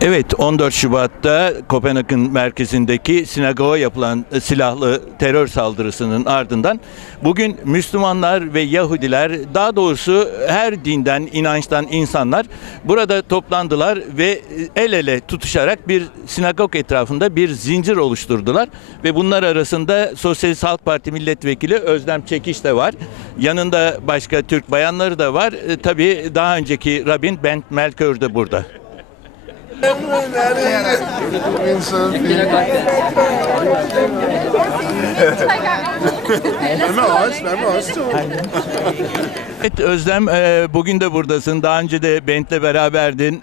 Evet, 14 Şubat'ta Kopenhag'ın merkezindeki sinagoga yapılan silahlı terör saldırısının ardından bugün Müslümanlar ve Yahudiler, daha doğrusu her dinden, inançtan insanlar burada toplandılar ve el ele tutuşarak bir sinagog etrafında bir zincir oluşturdular ve bunlar arasında Sosyalist Halk Parti Milletvekili Özlem Çekiç de var. Yanında başka Türk bayanları da var. Tabii daha önceki Rabin Bent Melchior de burada. Evet Özlem, bugün de buradasın. Daha önce de Bent'le beraberdin.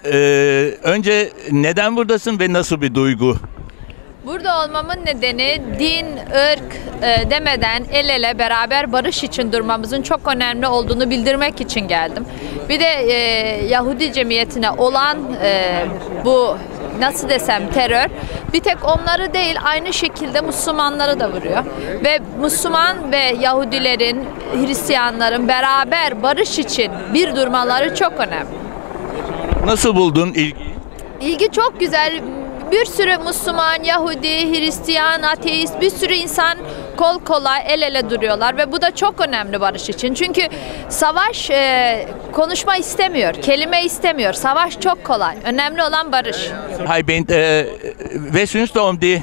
Önce neden buradasın ve nasıl bir duygu? Burada olmamın nedeni din, ırk demeden el ele beraber barış için durmamızın çok önemli olduğunu bildirmek için geldim. Bir de Yahudi cemiyetine olan bu nasıl desem terör bir tek onları değil aynı şekilde Müslümanları da vuruyor. Ve Müslüman ve Yahudilerin, Hristiyanların beraber barış için bir durmaları çok önemli. Nasıl buldun ilgiyi? İlgi çok güzel. Bir sürü Müslüman, Yahudi, Hristiyan, ateist bir sürü insan kol kola el ele duruyorlar ve bu da çok önemli barış için. Çünkü savaş konuşma istemiyor, kelime istemiyor. Savaş çok kolay. Önemli olan barış. Hej Bent, hvad synes du om det,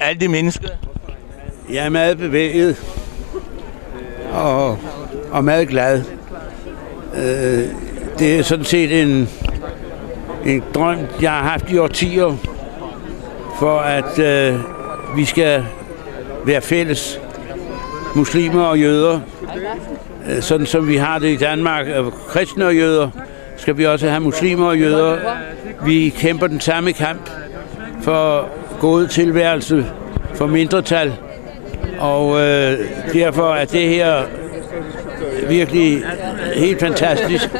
alle de mennesker? Jeg er meget bevæget og meget glad. Det er sådan set en drøm, jeg har haft i årtier, for at vi skal være fælles, muslimer og jøder, sådan som vi har det i Danmark, kristne og jøder, skal vi også have muslimer og jøder. Vi kæmper den samme kamp for god tilværelse, for mindretal, og derfor er det her virkelig helt fantastisk,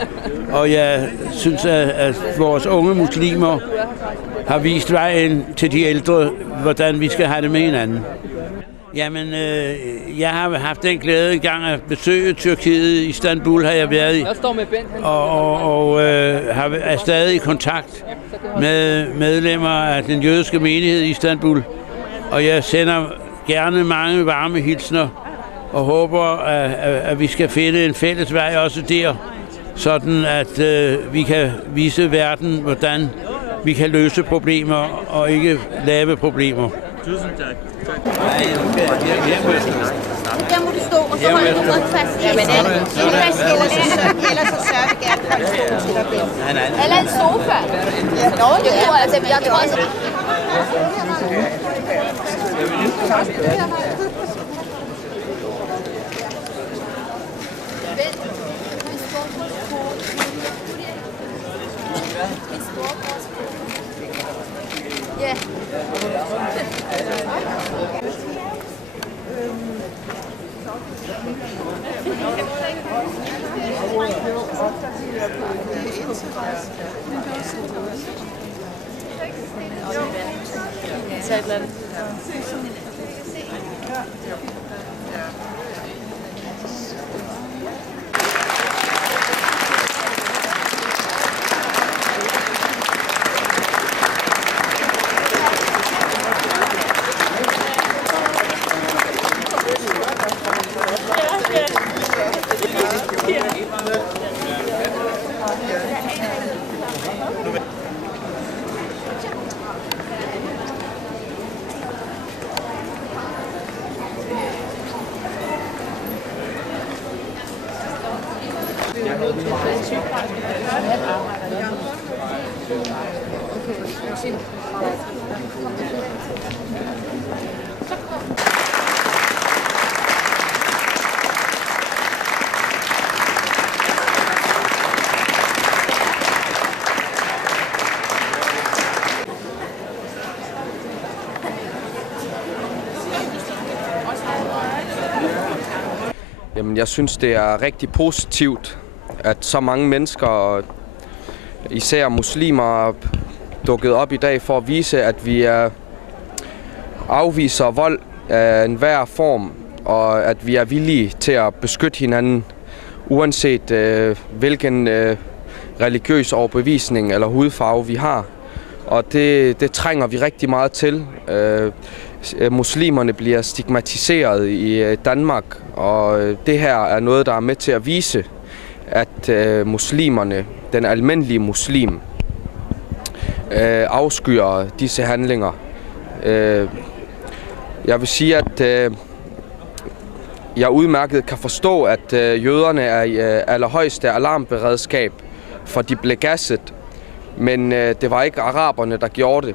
og jeg synes, at vores unge muslimer har vist vejen til de ældre, hvordan vi skal have det med hinanden. Jamen, jeg har haft den glæde en gang at besøge Tyrkiet. Istanbul har jeg været i, og er stadig i kontakt med medlemmer af den jødiske menighed i Istanbul. Og jeg sender gerne mange varme hilsner og håber, at vi skal finde en fælles vej også der, sådan at vi kan vise verden, hvordan vi kan løse problemer og ikke lave problemer. Tusind tak. Her må du stå, og så holder du ryggen fast. Jamen, ellers så sørger vi gerne for en stol til dig, Bent. Eller en sofa. Jeg tror også. Yeah. Jamen, jeg synes, det er rigtig positivt, at så mange mennesker, især muslimer, er dukket op i dag for at vise, at vi afviser vold af enhver form, og at vi er villige til at beskytte hinanden, uanset hvilken religiøs overbevisning eller hudfarve vi har. Og det trænger vi rigtig meget til. Muslimerne bliver stigmatiseret i Danmark, og det her er noget, der er med til at vise, at muslimerne, den almindelige muslim, afskyer disse handlinger. Jeg vil sige, at jeg udmærket kan forstå, at jøderne er i allerhøjeste alarmberedskab, for de blev gasset, men det var ikke araberne, der gjorde det.